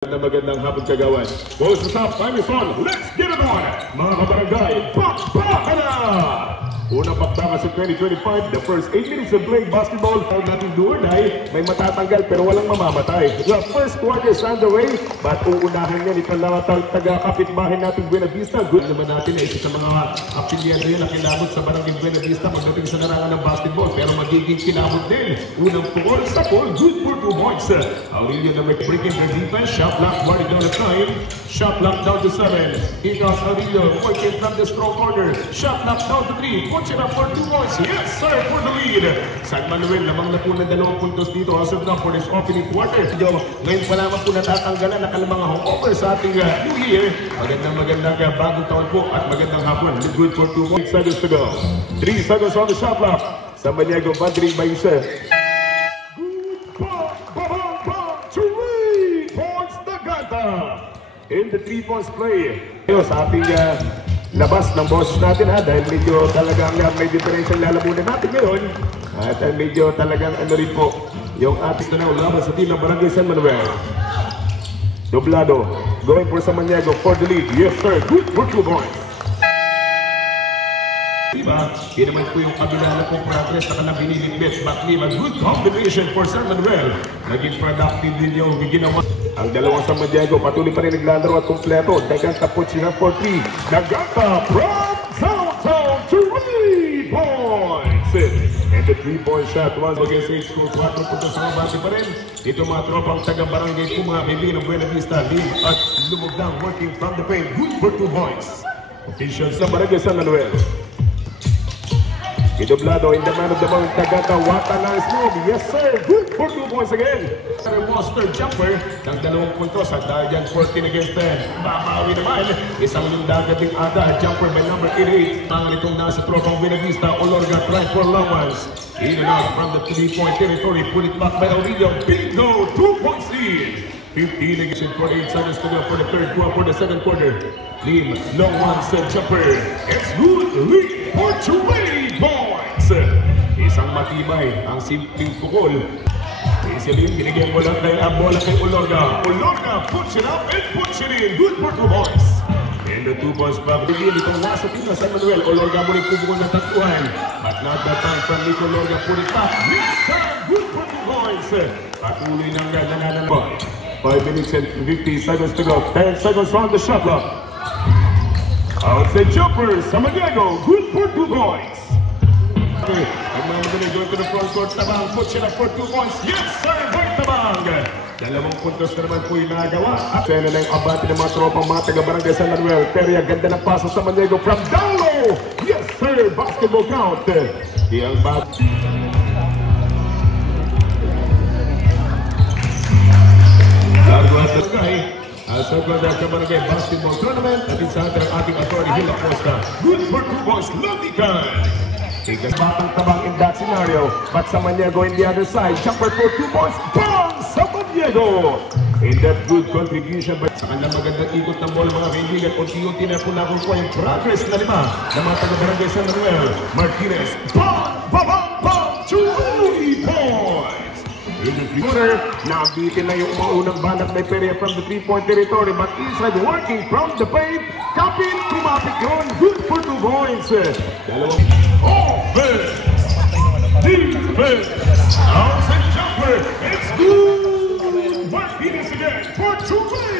Magandang hapon kagawan. Boss, what's up? Time is on. Let's get it on! Mga kabarangay, bakbaka na! Unang bakbaka sa 2025, the first 8 minutes of playing basketball. Ang natin doon ay may matatanggal pero walang mamamatay. The first quarter is underway, but uunahin yan itong taga-kapitbahay natin Buena Vista. Good naman natin na isa sa mga apelyan rin na kilabot sa barangay Buena Vista magdating sa larangan ng basketball. Pero magiging kilabot din. Unang pukol sa pole, good for 2 points. Aurelio na may breaking their defense. Shot block, running down the time. Shot block down to 7. Igos Aurelio working from the strong corner. Shot block down to 3. Punch it up for 2 points. Yes, sir, for the lead. San Manuel, lamang na po na 2 puntos dito as of now for this opening quarter. Ngayon pa lamang po natatanggalan na kalamang hangover sa ating New Year. Magandang bagong taon po at magandang hapon. Good for 2 points. 6 seconds to go. 3 seconds on the shot clock. San Maniego, Badri, Baisa. In the 3 points play. Sa ating labas ng boses natin dahil medyo talagang may differential lalamunan natin ngayon. At medyo talagang ano rin po yung ating na laban sa team ng Barangay San Manuel. Doblado, going for San Maniego for the lead. Yes sir, good for 2 points. Diba? Yun naman po yung kabila na pong progress na kanang binilibit. Bakliba, good combination for San Manuel. Naging productive din yung ginawa. Ang dalawang San Maniego patuloy pa rin naglalaro at kompleto. Daganta po siya for 3. Daganta from downtown to 3 points. And the 3-point shot was against H School. 4 puntos sa mabati pa rin. Ito mga tropang taga-barangay po mga kaibigan ng Buena Vista. Lead at lumugdang working from the paint. Good for 2 points. Officials sa Barangay San Manuel. Idoblado in the man of the month, Tagata, what a nice move. Yes sir, good for 2 points again. Monster jumper, ng 2 puntos at dahil dyan 14 against 10. Babawi naman, isang lundagat ding aga, jumper by number 88. Mga nitong nasa tropang Buena Vista, Olorga trying for long ones. In and out from the 3-point territory, put it back by Aurelio. Bingo, 2 points lead. 15 against 48 seconds to go for the third quarter, for the second quarter. Lim, long one set jumper. It's good, lead for 2 points. Isang matibay ang simpleng pukol. Si Lim, binigyan mo lang kay bola kay Olorga. Olorga puts it up and puts it in. Good for 2 points. And the 2 points back. Bigyan itong nasa team na San Manuel. Olorga mo rin pupukol na tatuan. But not that time from Nico Olorga. Put it back. Good for 2 points. Patuloy ng nananabay. 5 minutes and 50 seconds to go. 10 seconds on the shot clock. Outside jumper, San Maniego, good for 2 points. Okay, magmamagaling going to the front court. Tabang, puts it up for 2 points. Yes sir, right Tabang. 2 puntos na naman po yung nagawa. At sena na yung abante ng mga tropang mga taga-barangay San Manuel. Peria, ganda ng paso sa Maniego from down low. Yes sir, basketball count. Yang bat. Sa Ganda Barangay Basketball Tournament at sa ating authority Hila Costa. Good for 2 points, Landican! Tigas batang tabang in that scenario, but San Maniego in the other side. Jumper for 2 points, bang! San Maniego! In that good contribution, but sa kanyang magandang ikot ng bola mga kaibigan, unti-unti na po nakukuha yung progress na 5 ng mga taga-barangay San Manuel. Martinez, bang! Bang! Bang! 2 points! In the quarter, nabitin na yung maunang banak may Peria from the 3-point territory, but inside working from the paint, Kapin, kumapit yun, good for 2 points. Dalawang offense, defense, outside jumper, it's good. Martinez again for 2 points.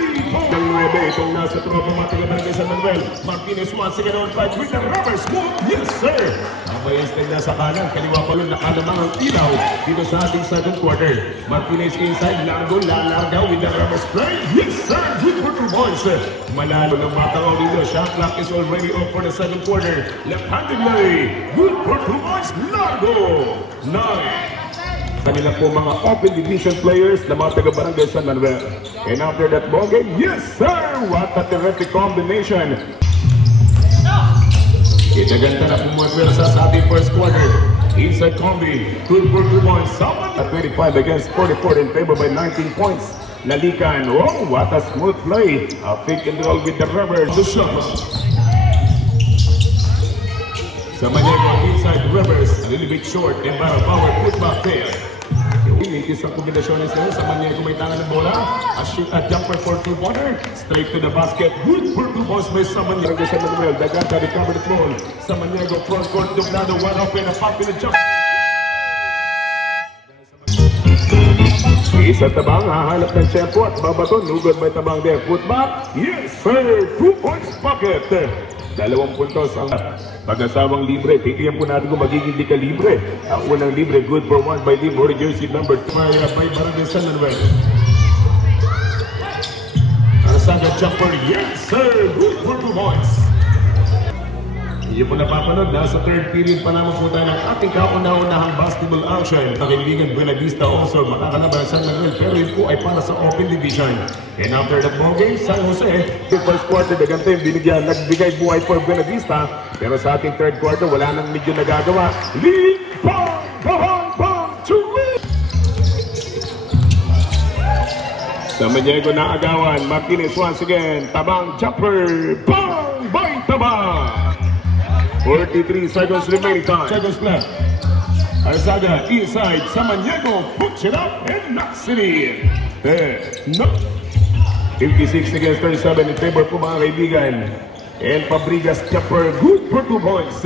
Itong nasa tropa mga taga-barangay San Manuel. Martinez once again on 5 with the rubber smooth. Yes sir. Ang bayistay na sa kanan, kaliwa pa yun nakalamang ang ilaw dito sa ating second quarter. Martinez inside, Largo, lalarga with the rubber spray. Yes sir, good for 2 points. Malalo ng matang dito. Shot clock is already off for the second quarter. Left-handed lay. Good for 2 points, Largo. 9. Kanila po mga open division players na mga taga-barangay San Manuel. And after that ball game, yes sir! What a terrific combination! Itaganda na pumuwepera sa ating first quarter. Inside combi, good for 2 points. At 25 against 44 in favor by 19 points. Lalikan, oh, what a smooth play. A pick and roll with the rubber. The shot. San Maniego inside Rivers, a little bit short, and by a power put back there. Isang kombinasyon sa Samaniego may tangan ng bola. A shoot at jumper for 2-pointer. Straight to the basket. Good for 2 points by Samaniego. Manuel, Dagata recovered the ball. Samaniego front court. Dublado, one open. A popular jump. Isa tabang, hahanap ng tempo at babaton. Lugod may tabang there. Put back. Yes, sir. 2 points bucket. 2 puntos ang pag-asawang libre. Tingnan po natin kung magiging di ka libre. Ang unang libre, good for 1 by Libor, jersey number 2 by Barangay San Manuel. Arsaga jumper, yes sir, good for 2 points. Hindi po napapanood, nasa third period pa naman po tayo ng ating kauna-unahang basketball action. Pakaibigan Buenavista also makakalaban San Manuel, pero yun po ay para sa Open Division. And after the ball game, San Jose, the first quarter, dagante yung binigyan, nagbigay buhay for Buenavista. Pero sa ating third quarter, wala nang medyo nagagawa. Lead, bang, bang, bang, to win! Samaniego na agawan, Martinez once again, tabang jumper, bang, bang, tabang! 43 seconds remaining time. Seconds left. Arzaga inside. Samaniego puts it up and knocks it in. No. 56 against 37 in favor po mga kaibigan. And Fabrigas jumper good for 2 points.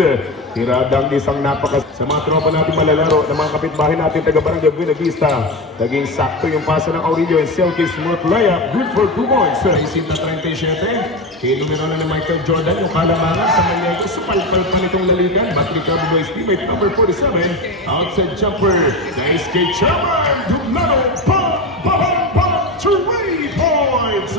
Tiradang isang napakas sa mga tropa natin malalaro ng mga kapitbahay natin taga-Barangay Buenavista. Naging sakto yung pasa ng Aurelio and Selkis smooth layup good for 2 points. Isip na 37. Kinumero na ni Michael Jordan yung kalamangan sa Maniego. Supalpal pa nitong laligan. But recovered by teammate number 47. Outside jumper. Nice kay Chairman. Dublado. Bang! Bang! Bang! 3 points!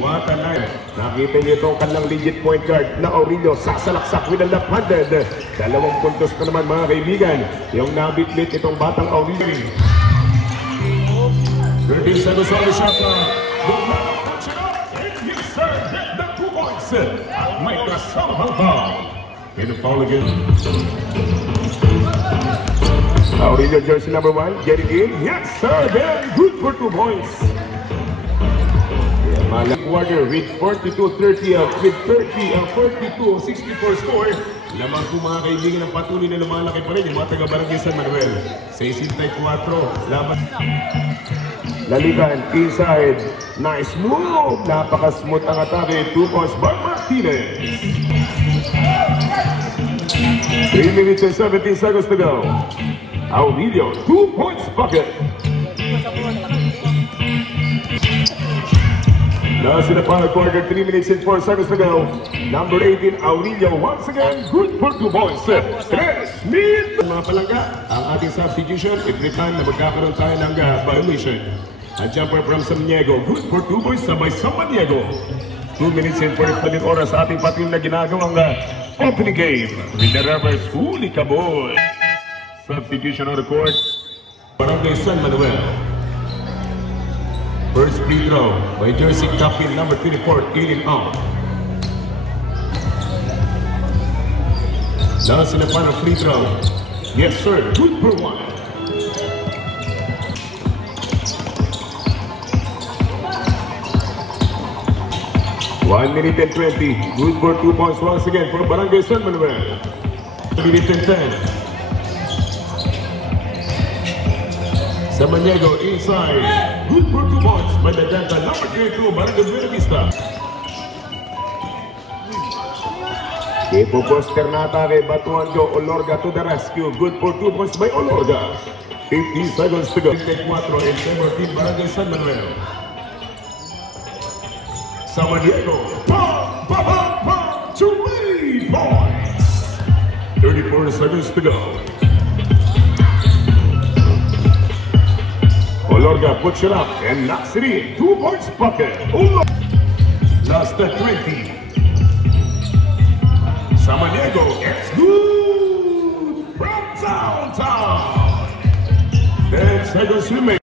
What a night. Nakita niyo itong kanilang legit point guard na Aurelio. Sasalaksak with a left-handed. 2 puntos na naman mga kaibigan. Yung nabitbit itong batang Aurelio. 13 seconds on the shot clock. Dublado punch it up. And yes sir, get the 2 points. At may kasama foul. In the foul again. Aurelio jersey number 1. Get it in. Yes sir, very good for 2 points. Malak quarter with 42-30 with 42-64 score. Lamang po mga kaibigan ng patuloy na lumalaki pa rin yung mga taga-Barangay San Manuel. 64 laban. Lalikan inside. Nice move. Napaka-smooth ang atake. 2 points by Martinez. 3 minutes and 17 seconds to go. Aurelio, 2 points bucket. Last in the final quarter, 3 minutes and 4 seconds to go. Number 18, Aurelio, once again, good for 2 points. 3 minutes. Mga palangga, ang ating substitution, every time na magkakaroon tayo ng violation. A jumper from Samaniego, good for 2 points sabay Samaniego. 2 minutes and 45 oras sa ating patuloy na ginagawang opening game. With the Rivers, huli ka boy. Substitution on the court, Barangay San Manuel. First free throw by jersey captain number 24, Aiden out. Last in the final free throw. Yes sir, good for 1. One minute and 20. Good for 2 points once again for Barangay San Manuel. 1 minute and 10. Samaniego inside. Good for 2 points by the Danta number 32, Barangay Buenavista. Ipo-poster na atake, Batuan Joe Olorga to the rescue. Good for 2 points by Olorga. 50 seconds to go. 4 in favor team Barangay San Manuel. Samaniego. Bang! Bang! Bang! Bang! 3 points. 34 seconds to go. Olorga puts it up and knocks it in. 2 points bucket. Last at 20. Samaniego gets good from downtown. 10 seconds remain.